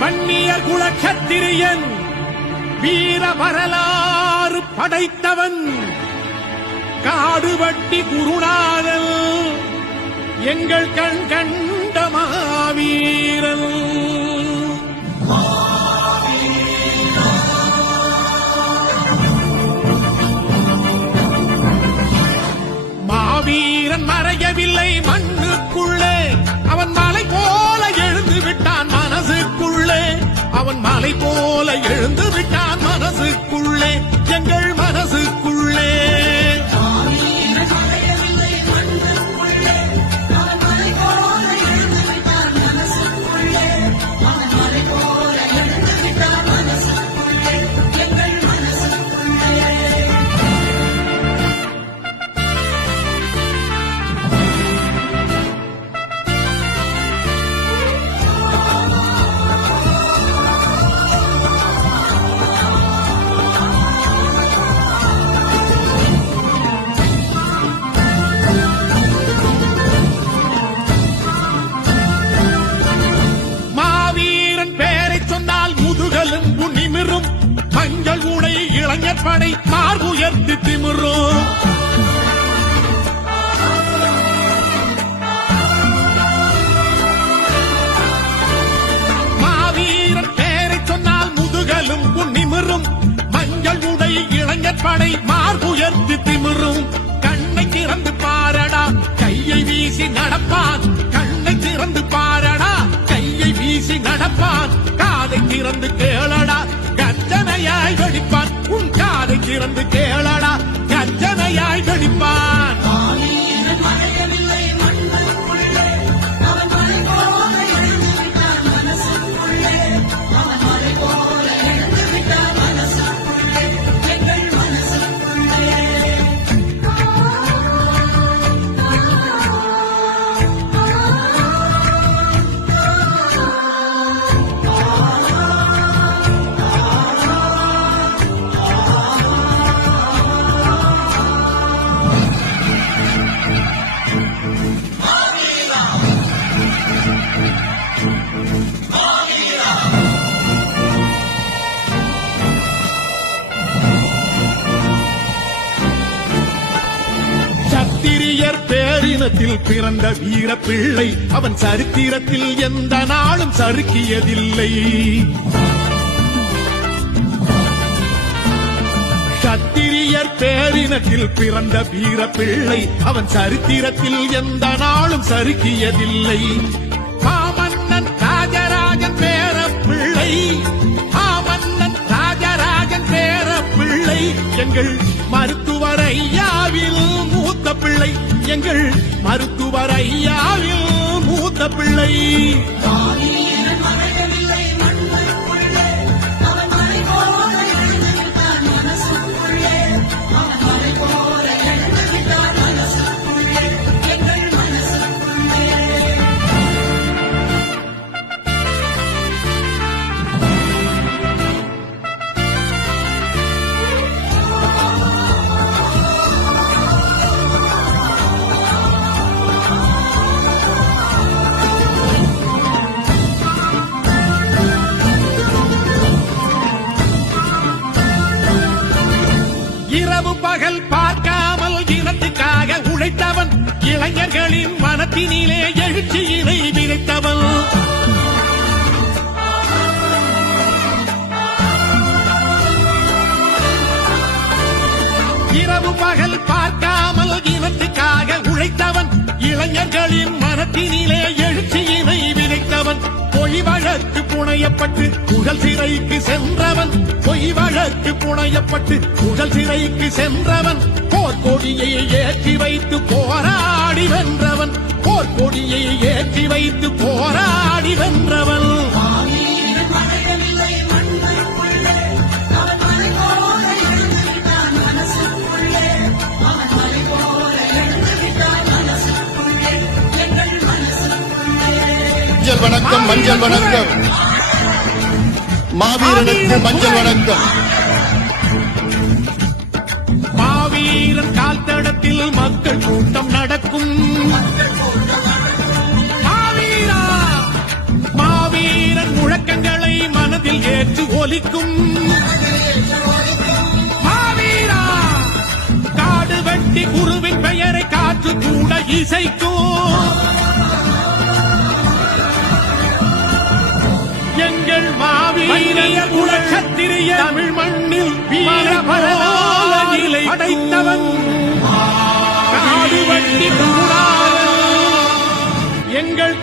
வன்னியர் குலக்கத்திரியன் வீர வரலாறு படைத்தவன். காடுவட்டி குருநாதல் எங்கள் கண் கண்ட மாவீரன். மாவீரன் மறையவில்லை மண்ணு அவன் மலை போல எழுந்து விட்டான் மனசுக்குள்ளே. எங்கள் மனசுக்குள்ளே படை மார்புயர்த்தி திமிரும். மாவீரன் பேரை சொன்னால் முதுகலும் நிமிரும். மஞ்சள் உடை இளைஞர் படை மார்புயர்த்தி திமிரும். கண்ணை திறந்து பாரடா கையை வீசி நடப்பான் கண்ணை திறந்து பாரடா கையை வீசி நடப்பான் காதை திறந்து கேளடா கர்ஜனையாய் வெடிப்பான் உன் சிறந்து கேளடா கஞ்சனையாய் கடிப்பான் சத்திரியர் பேரினத்தில் பிறந்த வீர பிள்ளை. அவன் சரித்திரத்தில் எந்த நாளும் சறுக்கியதில்லை. சத்திரியர் பேரினத்தில் பிறந்த வீர பிள்ளை. அவன் சரித்திரத்தில் எந்த நாளும் சறுக்கியதில்லை. மாமன்னன் ராஜராஜன் பேர பிள்ளை. மாமன்னன் ராஜராஜன் பேர பிள்ளை. எங்கள் மருத்துவர் பிள்ளை. எங்கள் மருத்துவர் ஐயாவில் மூத்த பிள்ளை. பார்க்காமல் இனத்துக்காக உழைத்தவன் இளைஞர்களின் மனத்தினிலே எழுச்சியினை விதைத்தவன். இரவு பகல் பார்க்காமல் இனத்துக்காக உழைத்தவன் இளைஞர்களின் மனத்தினிலே எழு பொய் வழக்கு புனையப்பட்டு புகழ் சிறைக்கு சென்றவன். பொய் வழக்கு புனையப்பட்டு புகழ் சிறைக்கு சென்றவன். போர்க்கொடியை ஏற்றி வைத்து போராடி வென்றவன். போர்க்கொடியை ஏற்றி வைத்து போராடி மஞ்சள் வணக்கம் மஞ்சள் வணக்கம். மாவீரனுக்கு மஞ்சள் வணக்கம். மாவீரன் கால் தடத்தில் மக்கள் கூட்டம் நடக்கும். மாவீரா மாவீரன் முழக்கங்களை ஒலிக்கும். மாவீரா காடு வெட்டி குருவின் பெயரை காற்று கூட இசைக்கும். மாவீர குலச்சத்திரிய தமிழ் மண்ணில் வீர பரலோல நிலை படைத்தவன் காடு எங்கள்